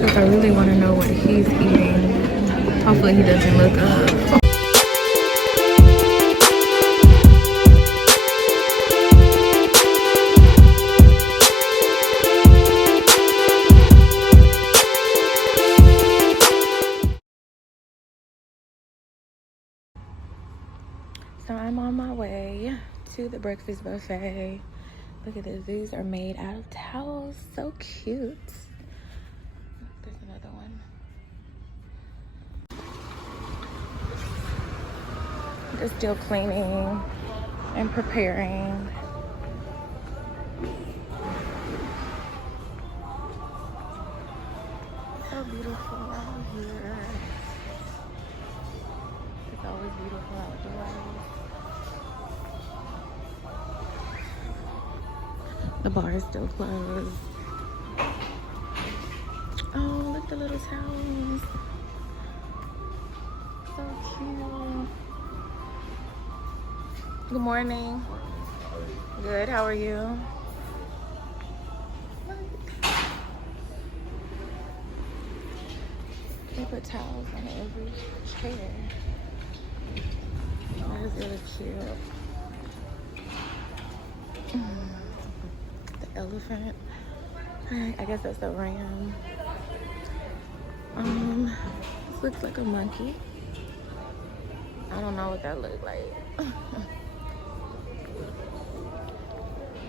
because I really want to know what he's eating. Hopefully he doesn't look up. So I'm on my way to the breakfast buffet. Look at this. These are made out of towels. So cute. There's another one. Just still cleaning and preparing. So beautiful out here. It's always beautiful outdoors. The bar is still closed. Oh, look at the little towels. So cute. Good morning. Good, how are you? They put towels on every chair. That is really cute. Elephant. I guess that's a ram. This looks like a monkey. I don't know what that looks like.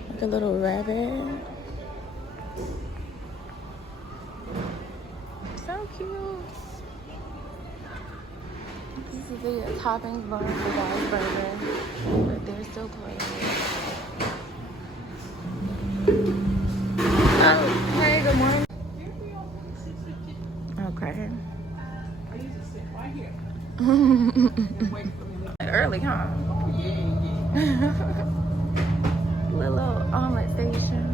Like a little rabbit. So cute. This is the toppings bar for Guy's Burger, but they're still closed. Oh, hey, good morning. Okay. I used to sit right here. Early, huh? Little omelet station.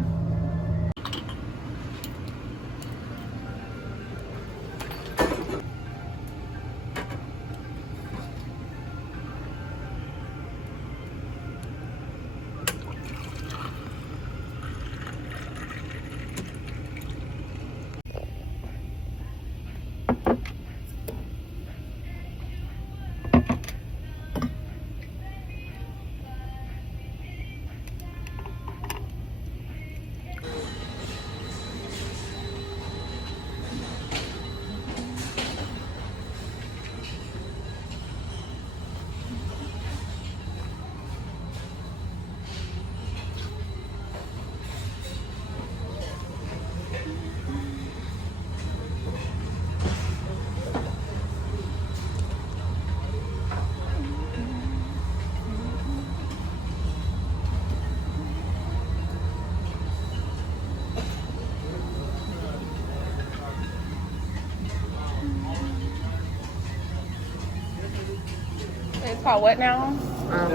It's called what now?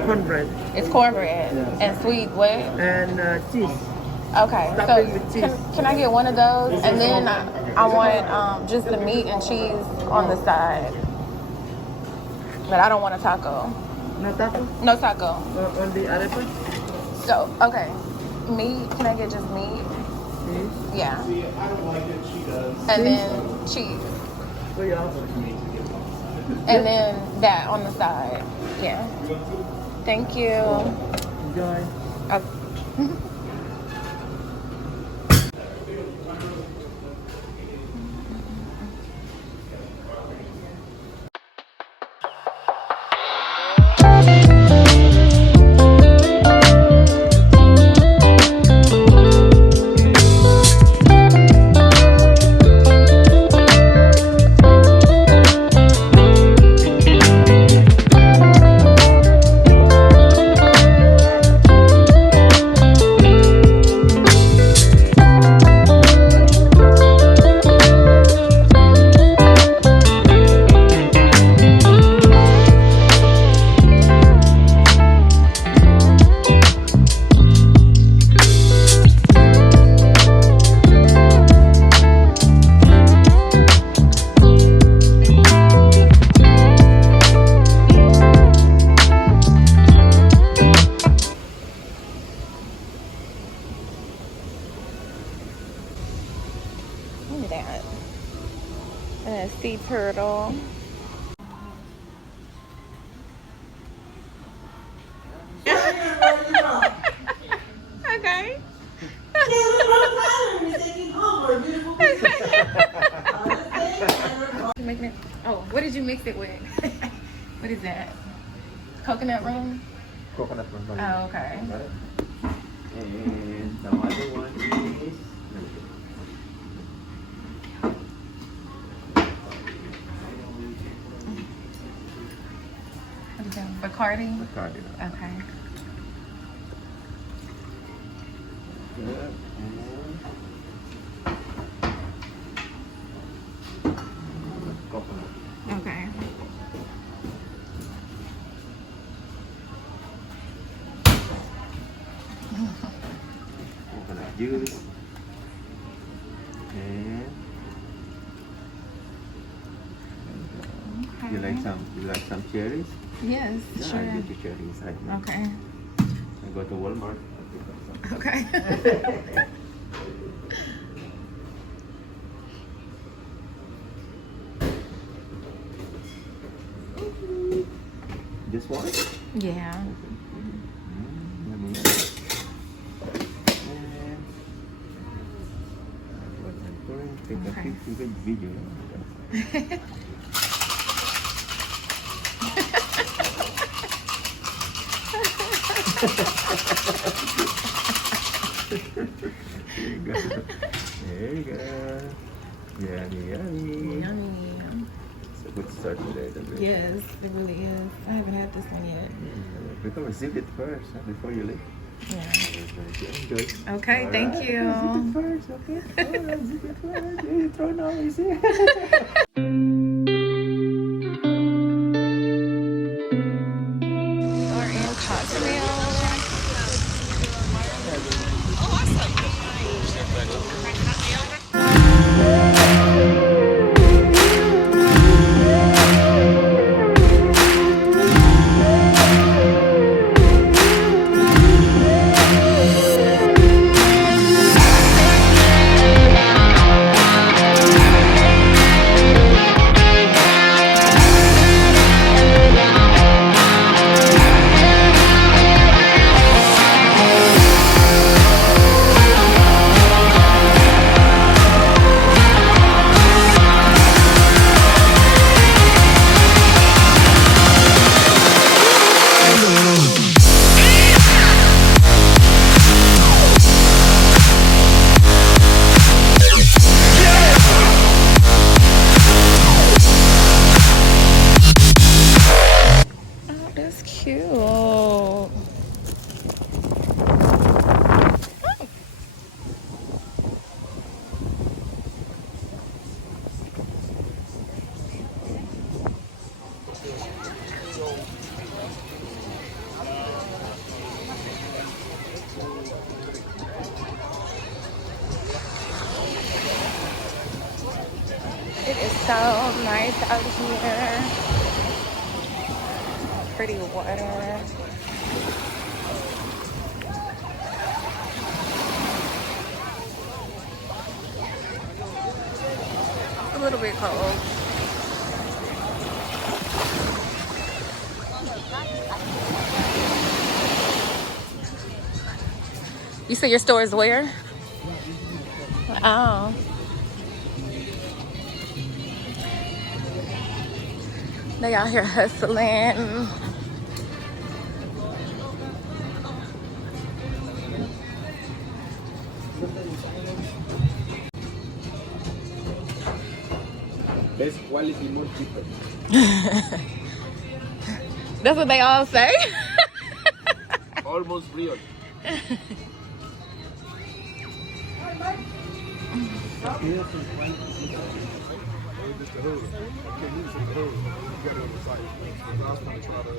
Cornbread. It's cornbread. Yeah. And sweet what? And cheese. Okay. Stuffing with So cheese. can I get one of those? And then I want just the meat and cheese on the side. But I don't want a taco. No taco? No taco. On the arepa? So, okay. Meat. Can I get just meat? Cheese. Yeah. See, I don't like it. She does. And then cheese. So you also. And then that on the side. Yeah. Thank you. Enjoy. Okay. me that. And a sea turtle. Okay. You making it? Oh, what did you mix it with? What is that? Coconut rum? Coconut rum. Oh, okay. And the other one is What is that? Bacardi? Bacardi. Okay. Good. And coconut. Okay. Coconut juice. And you like some cherries? Yes, Yeah, sure. I'll get you cherries. Okay. I go to Walmart. Okay. This one? Yeah. Yummy. And what I'm doing, take a Okay. good video. There you go. There you go. Yummy, yummy. Yummy. It's a good start today, doesn't it? Yes, it really is. I haven't had this one yet. We can receive it first before you leave. Yeah. Enjoy. Okay, thank Alright, you. Zip it first, okay? Alright, zip it first. You throw now, you see? We are in Cozumel. Oh, that's cute. Oh. It is so nice out here. Pretty water. A little bit cold. You say your store is where? Oh. They out here hustling. Best quality, more cheaper. That's what they all say. Almost real.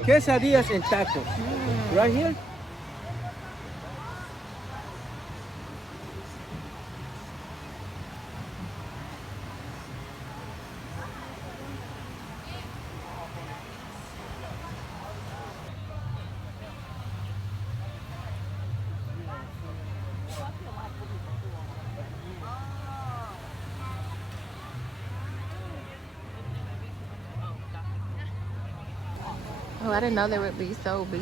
Quesadillas and tacos. Right here? I didn't know they would be so big.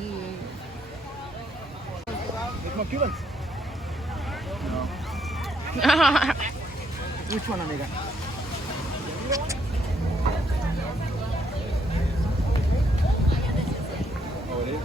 Which one, amiga? Oh, it is?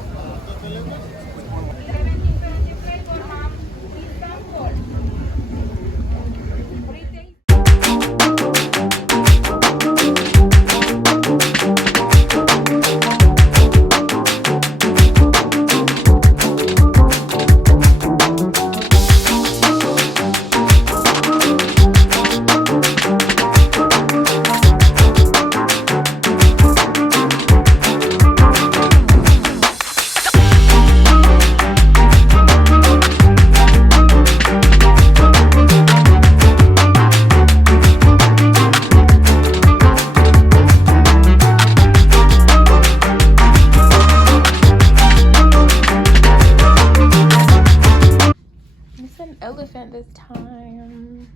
Elephant this time,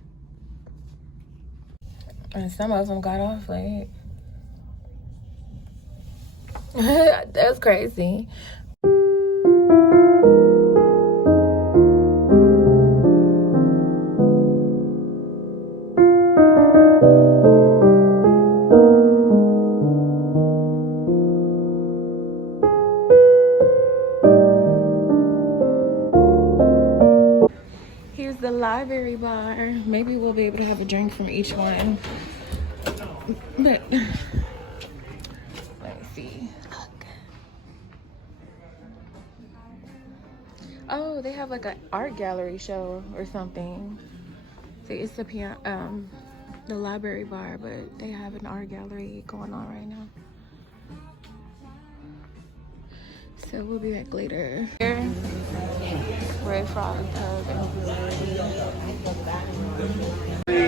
and some of them got off late. That's crazy. Here's the library bar. Maybe we'll be able to have a drink from each one. But let me see. Look. Oh, they have like an art gallery show or something. See, it's the library bar, but they have an art gallery going on right now. So we'll be back later. Here, Red Frog Tub.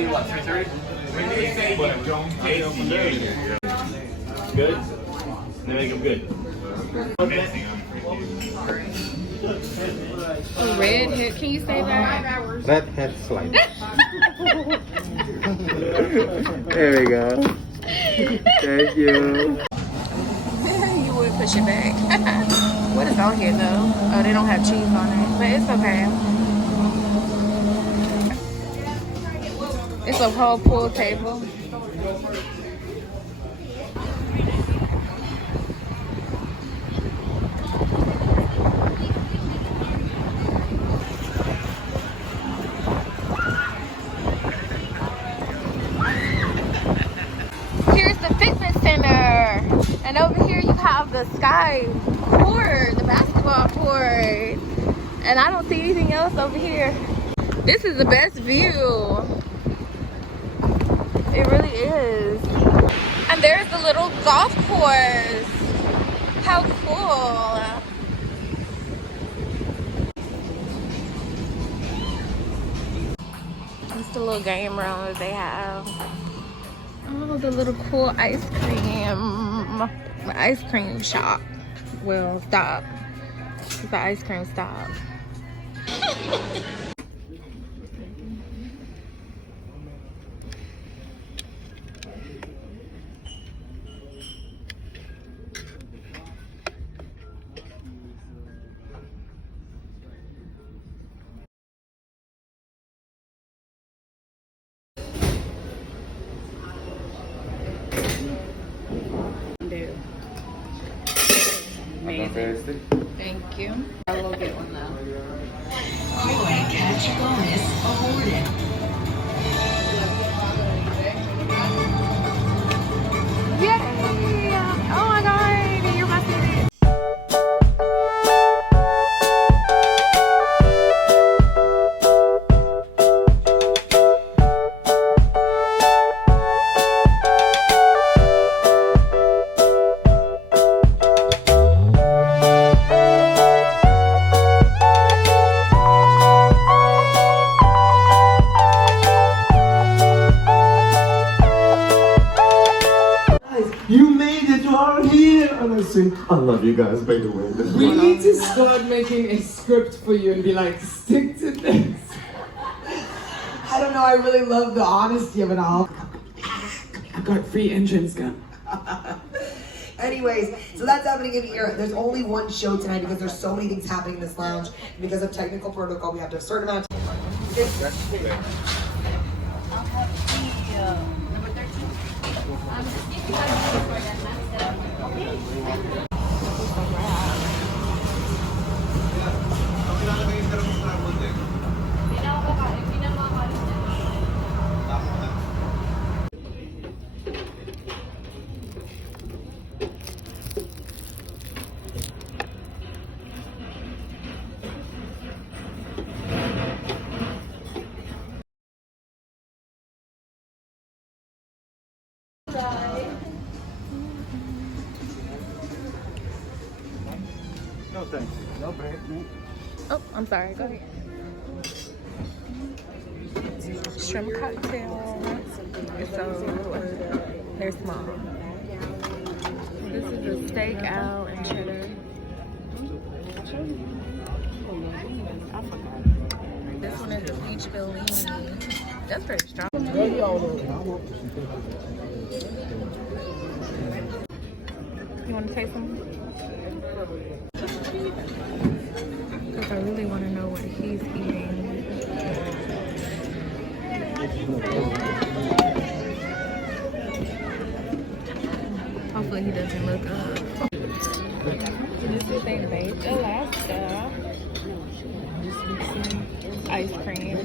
What, 3:30? But don't taste you. Good? They make them good. Red head, can you say that? Red head slide. There we go. Thank you. You would push it back. What is on here though? Oh, they don't have cheese on it, but it's okay. It's a whole pool table. Here's the fitness center. And over here you have the sky court, the basketball court. And I don't see anything else over here. This is the best view. It really is. And there's the little golf course. How cool. It's the little game room that they have. Oh, the little cool ice cream. The ice cream shop. Well, stop. It's the ice cream stop. Amazing. Thank you. I will get one though. Highway catch bonus awarded. Yay! Oh my god, you're my favorite. You made it, you are here! And I say, I love you guys, by the way. We need to start making a script for you and be like, stick to this. I don't know, I really love the honesty of it all. I got free entrance gun. Anyways, so that's happening in here. There's only one show tonight because there's so many things happening in this lounge. Because of technical protocol, we have to have a certain amount of time. I'll have the number 13. No thanks. No bread. No. Oh, I'm sorry. Go ahead. Shrimp cocktail. So they're small. This is a steak, al, and cheddar. This one is a peach bellini. That's pretty strong. You want to taste some? Because I really want to know what he's eating. Hopefully he doesn't look up. This is a baked Alaska. Ice cream.